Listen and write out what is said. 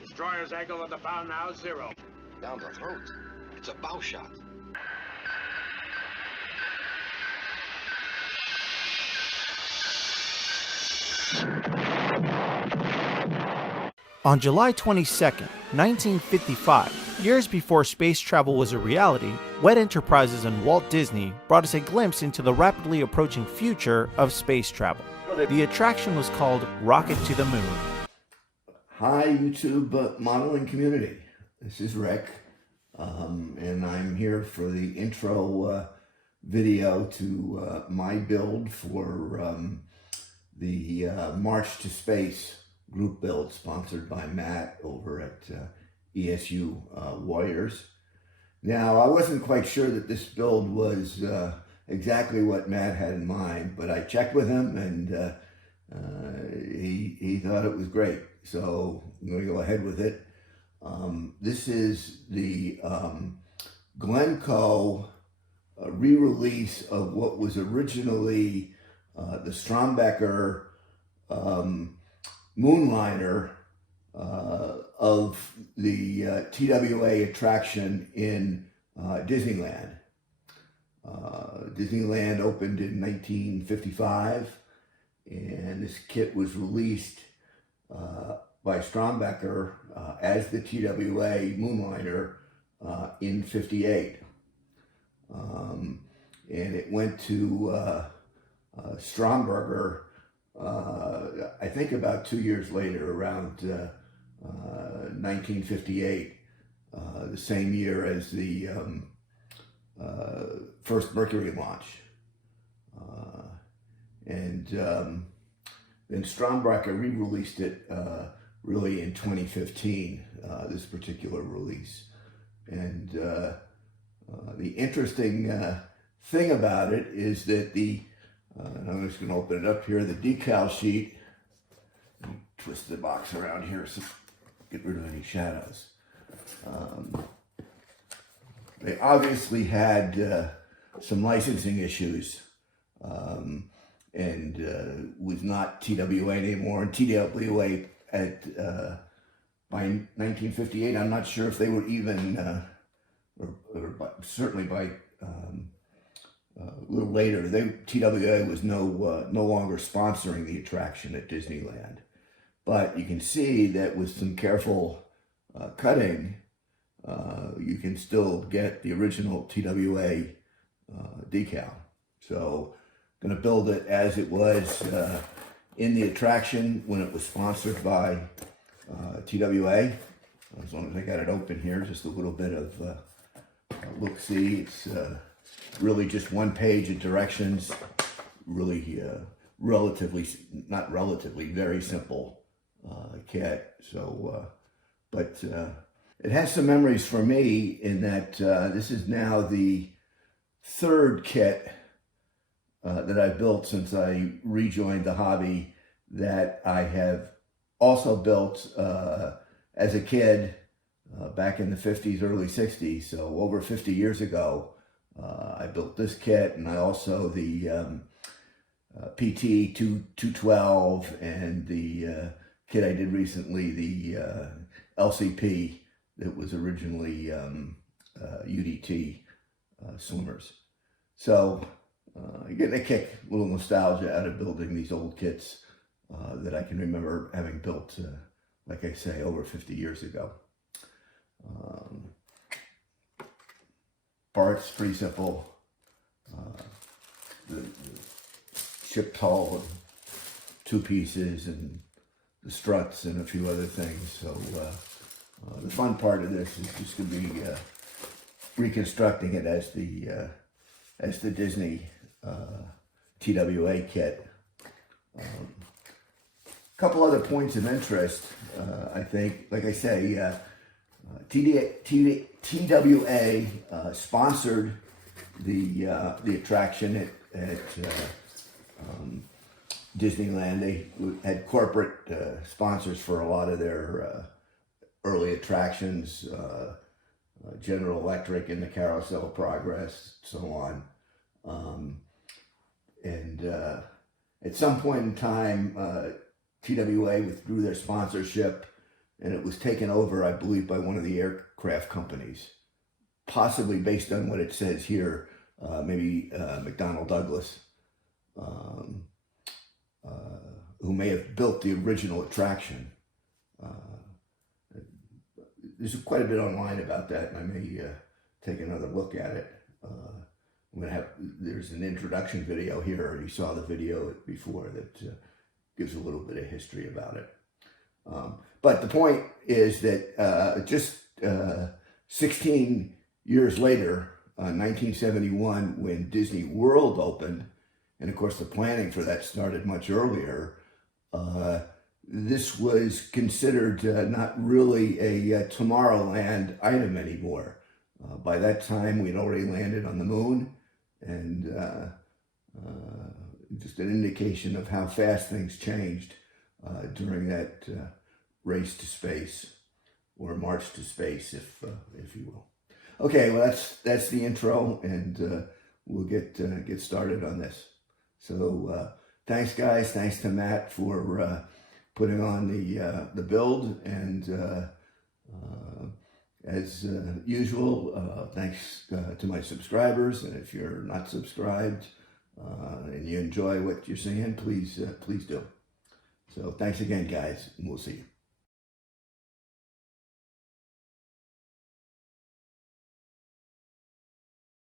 Destroyer's angle at the bow now, 0. Down the throat. It's a bow shot. On July 22nd, 1955, years before space travel was a reality, WED Enterprises and Walt Disney brought us a glimpse into the rapidly approaching future of space travel. The attraction was called Rocket to the Moon. Hi, YouTube modeling community. This is Rick, and I'm here for the intro video to my build for the March to Space group build sponsored by Matt over at ESU Warriors. Now, I wasn't quite sure that this build was exactly what Matt had in mind, but I checked with him and he thought it was great. So I'm going to go ahead with it. This is the Glencoe re-release of what was originally the Strombecker Moonliner of the TWA attraction in Disneyland. Disneyland opened in 1955, and this kit was released by Strombecker as the TWA Moonliner in '58. And it went to Stromberger I think about 2 years later, around 1958, the same year as the first Mercury launch. And then Strombecker re-released it really in 2015, this particular release. And the interesting thing about it is that and I'm just going to open it up here, the decal sheet, twist the box around here so get rid of any shadows. They obviously had some licensing issues and was not TWA anymore. And TWA by 1958, I'm not sure if they were even, certainly by a little later, TWA was no longer sponsoring the attraction at Disneyland. But you can see that with some careful cutting, you can still get the original TWA decal. So I'm going to build it as it was in the attraction when it was sponsored by TWA. As long as I got it open here, just a little bit of look-see. It's really just one page of directions, really very simple kit. So, but it has some memories for me in that this is now the third kit that I've built since I rejoined the hobby that I have also built as a kid back in the 50s, early 60s. So over 50 years ago, I built this kit, and I also the PT 212 and the kit I did recently, the LCP that was originally UDT swimmers. So getting a kick, a little nostalgia out of building these old kits that I can remember having built, like I say, over 50 years ago. Parts pretty simple. The ship hull, two pieces, and the struts, and a few other things. So the fun part of this is just going to be reconstructing it as the Disney TWA kit. A couple other points of interest, I think. Like I say, TWA sponsored the attraction at Disneyland. They had corporate sponsors for a lot of their early attractions, General Electric and the Carousel of Progress, so on. and at some point in time, TWA withdrew their sponsorship, and it was taken over, I believe, by one of the aircraft companies, possibly based on what it says here, maybe McDonnell Douglas, who may have built the original attraction. There's quite a bit online about that, and I may take another look at it. There's an introduction video here. You saw the video before that gives a little bit of history about it. But the point is that just 16 years later, 1971, when Disney World opened, and of course the planning for that started much earlier, this was considered not really a Tomorrowland item anymore. By that time, we'd already landed on the moon, and just an indication of how fast things changed during that race to space, or march to space, if you will. Okay, well that's the intro, and we'll get started on this. So thanks, guys. Thanks to Matt for putting on the build, and as usual, thanks to my subscribers. And if you're not subscribed and you enjoy what you're seeing, please do. So thanks again, guys, and we'll see you.